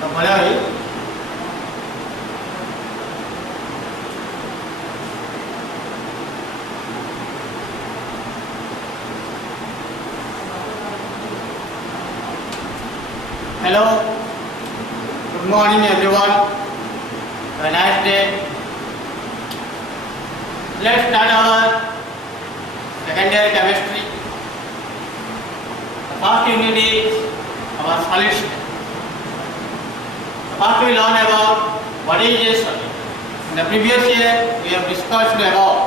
तो भले ही hello, good morning everyone, have a nice day. Let's start our second year chemistry. The first unit is our solid state. First we learn about what is a solid. In the previous year we have discussed about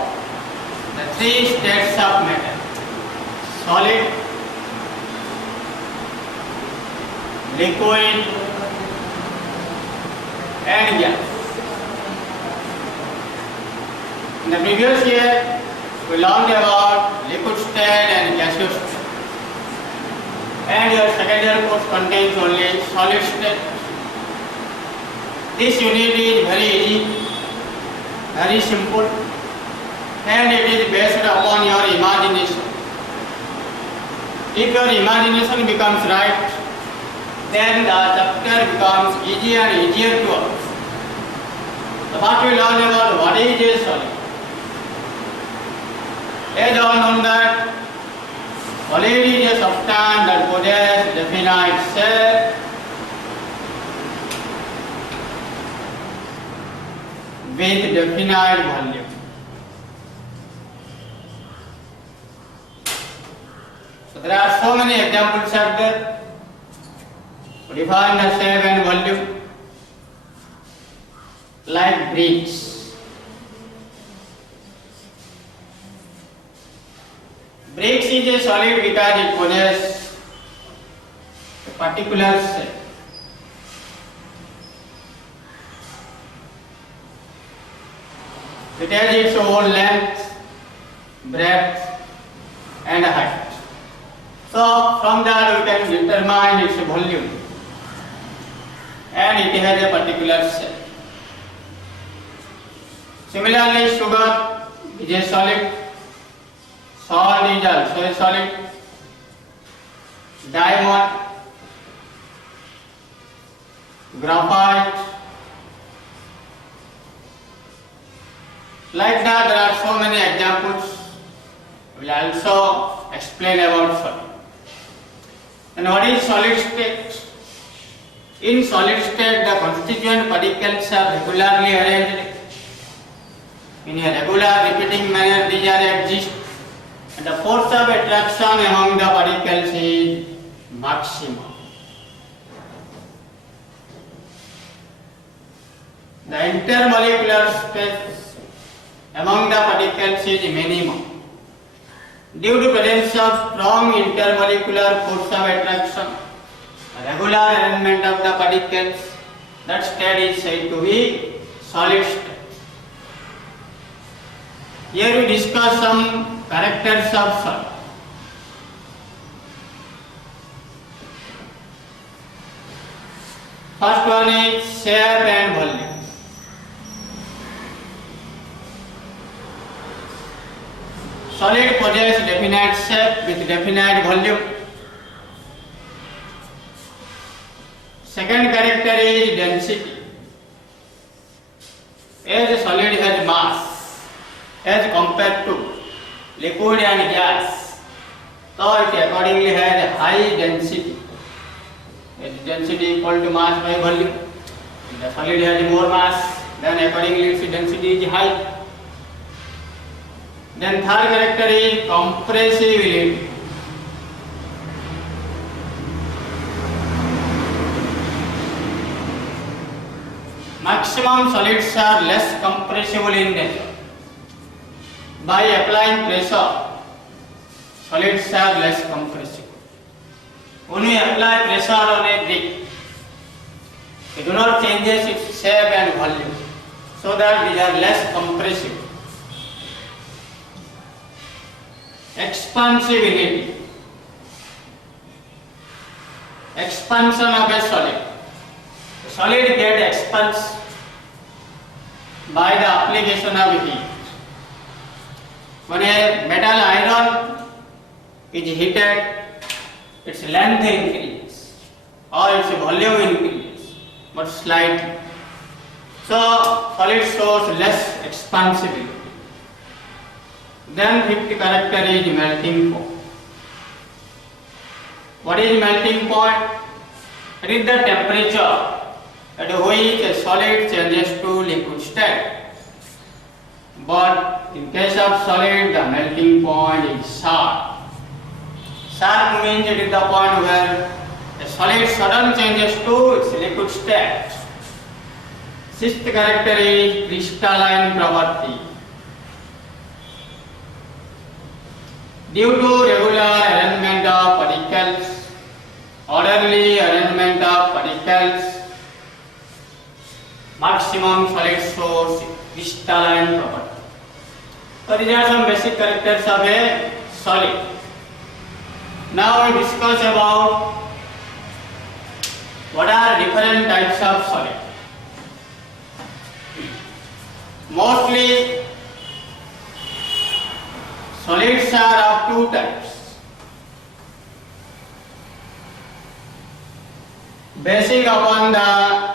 the three states of matter: solid, liquid and gas. In the previous year, we learned about liquid state and gaseous state. And your second year course contains only solid state. This unit is very easy, very simple, and it is based upon your imagination. If your imagination becomes right, then the chapter becomes easier and easier to us. So first we learn about what is a solid. As all know that solid is a substance that possesses definite shape with definite volume. So there are so many examples of that to define the shape and volume, like bricks. Bricks is a solid because it possesses a particular shape. It has its own length, breadth and height. So from that we can determine its volume, and it has a particular shape. Similarly, sugar is a solid. Salt is also a solid. Diamond, graphite. Like that, there are so many examples. We will also explain about solid. And what is solid state? In solid state, the constituent particles are regularly arranged in a regular repeating manner. These are exist. And the force of attraction among the particles is maximum. The intermolecular space among the particles is minimum. Due to presence of strong intermolecular force of attraction, a regular arrangement of the particles, that state is said to be solid state. Here we discuss some characters of solid. First one is shape and volume. Solid possesses definite shape with definite volume. Second character is density. As a solid has mass as compared to liquid and gas, so it accordingly has high density. Its density equal to mass by volume. If the solid has more mass, then accordingly its density is high. Then third character is compressibility. Maximum solids are less compressible in nature. By applying pressure, solids are less compressible. When we apply pressure on a brick, it do not changes its shape and volume, so that these are less compressible. Expansibility. Expansion of a solid. The solid gets expanded by the application of heat. When a metal iron is heated, its length increases or its volume increases. but slightly. So solid shows less expansibility. Then fifth character is melting point. What is melting point? It is the temperature at which a solid changes to liquid state. But in case of solid, the melting point is sharp. Sharp means it is the point where a solid sudden changes to its liquid state. Sixth character is crystalline property. Due to regular arrangement of particles, orderly arrangement of particles, maximum solid shows crystalline property. So these are some basic characters of a solid. Now we discuss about what are different types of solid. Mostly solids are of two types. Basing upon the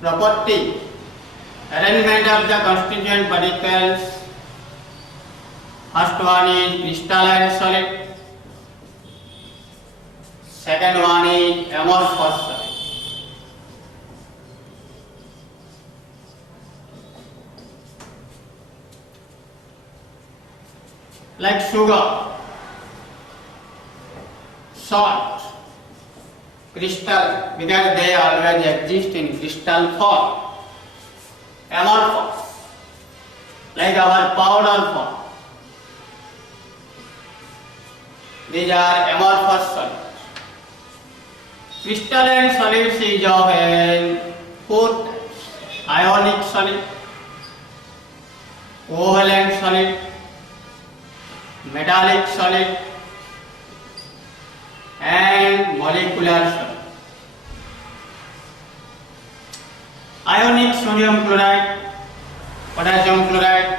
property, arrangement of the constituent particles. First one is crystalline solid. Second one is amorphous solid. Like sugar, salt, crystal, because they always exist in crystal form. Amorphous, like our powder form. These are amorphous solids. Crystalline solids is of a four types: ionic solid, covalent solid, metallic solid, and molecular solid. Ionic sodium chloride, potassium chloride,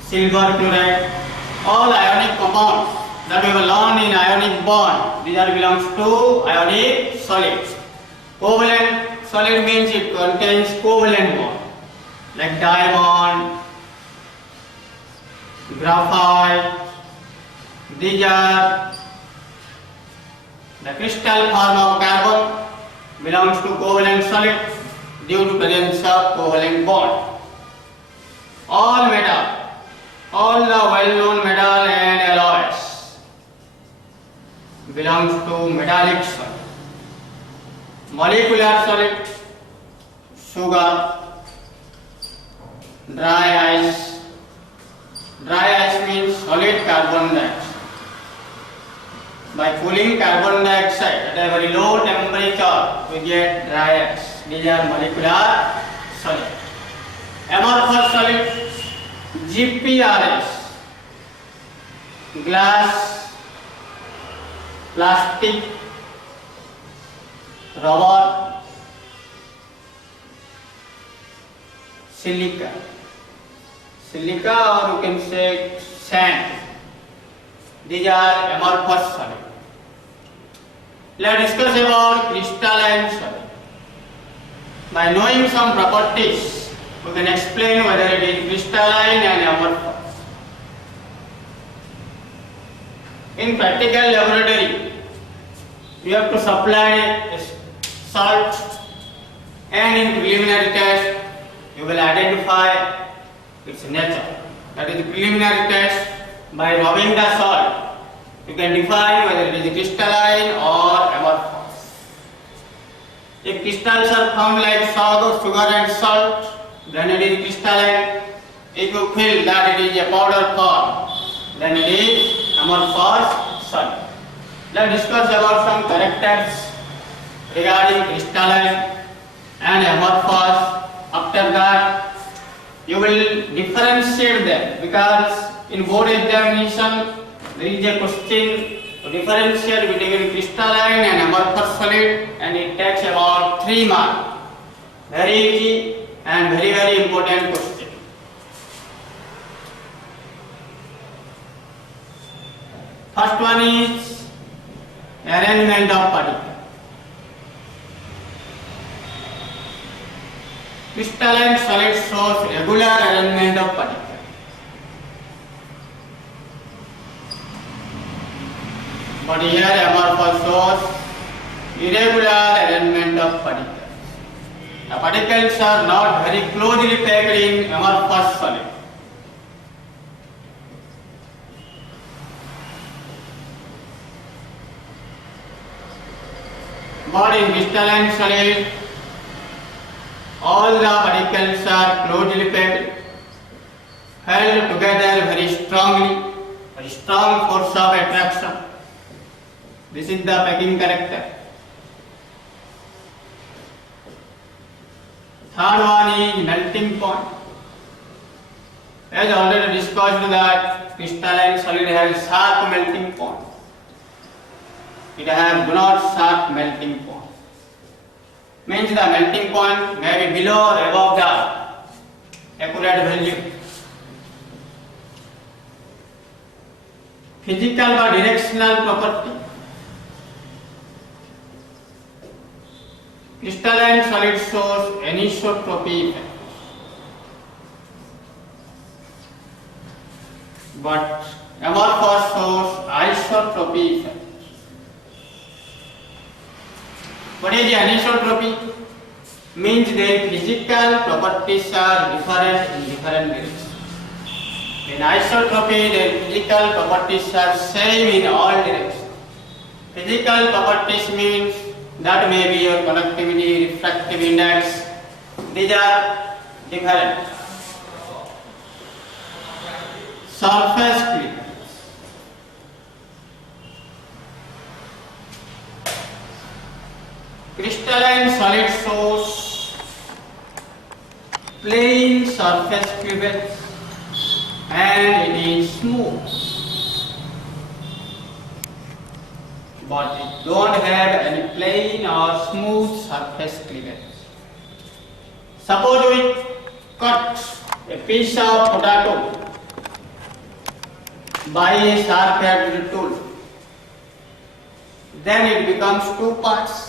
silver chloride, all ionic compounds that we have learned in ionic bond. These are belongs to ionic solids. Covalent solid means it contains covalent bond, like diamond, graphite. These are the crystal form of carbon, belongs to covalent solid due to presence of covalent bond. All metal, all the well-known metal and alloys belongs to metallic solid. Molecular solid, sugar, dry ice. Dry ice means solid carbon dioxide. By cooling carbon dioxide at a very low temperature, we get dry ice. These are molecular solid. Amorphous solid, GPRS, glass, plastic, rubber, silica, or you can say sand. These are amorphous solid. Let us discuss about crystalline solid. By knowing some properties, we can explain whether it is crystalline and amorphous. In practical laboratory, you have to supply salt, and in preliminary test, you will identify its nature. That is the preliminary test. By rubbing the salt, you can define whether it is crystalline or amorphous. If crystals are formed like sugar and salt, then it is crystalline. If you feel that it is a powder form, then it is amorphous solid. Let's discuss about some characters regarding crystalline and amorphous. After that, you will differentiate them, because in board examination there is a question to differentiate between crystalline and amorphous solid, and it takes about 3 marks. Very easy and very important question. First one is arrangement of particles. Crystalline solid shows regular arrangement of particles. But here amorphous shows irregular arrangement of particles. The particles are not very closely packed in amorphous solid. But in crystalline solid, all the particles are closely packed, held together very strongly, a strong force of attraction. This is the packing character. Third one is melting point. As already discussed that crystalline solid has sharp melting point. It has not sharp melting point. Means the melting point may be below or above the accurate value. Physical or directional property. Crystalline solid shows anisotropy effect. But amorphous shows isotropy effect. What is anisotropy? Means their physical properties are different in different directions. In isotropy, their physical properties are same in all directions. Physical properties means that may be your conductivity, refractive index. These are different. Surface clearance. Crystalline solid shows plain surface cleavage and it is smooth, but it don't have any plain or smooth surface cleavage. Suppose we cut a piece of potato by a sharp-edged tool, then it becomes two parts.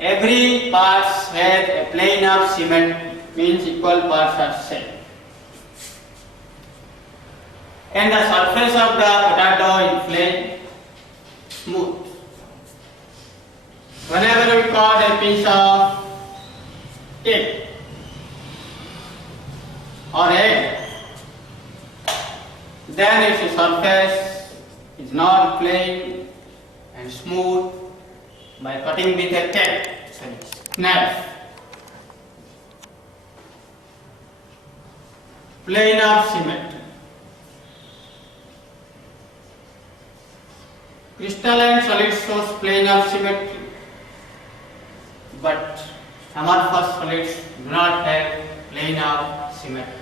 Every part has a plane of symmetry, means equal parts are same. And the surface of the potato is plain, smooth. Whenever we cut a piece of cake or egg, then its surface is not plain and smooth. By cutting with a knife, plane of symmetry. Crystalline solid shows plane of symmetry, but amorphous solids do not have plane of symmetry.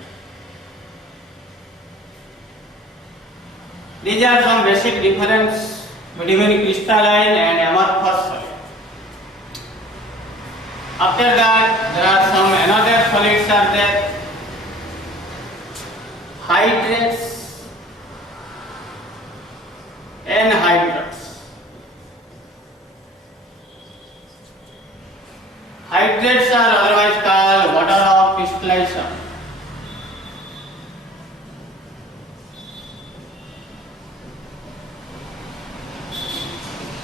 These are some basic differences between crystalline and amorphous solid. After that, there are some another solids are there. Hydrates, anhydrates. Hydrates are otherwise called water of crystallization.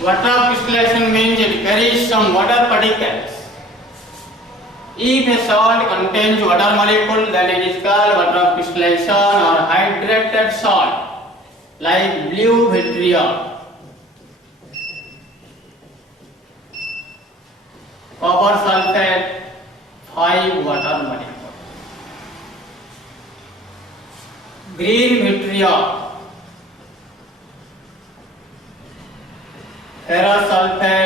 Water of crystallization means it carries some water particles. If a salt contains water molecule, then it is called water of crystallization or hydrated salt, like blue vitriol. Copper sulfate, 5 water molecules. Green vitriol, ferrous sulfate,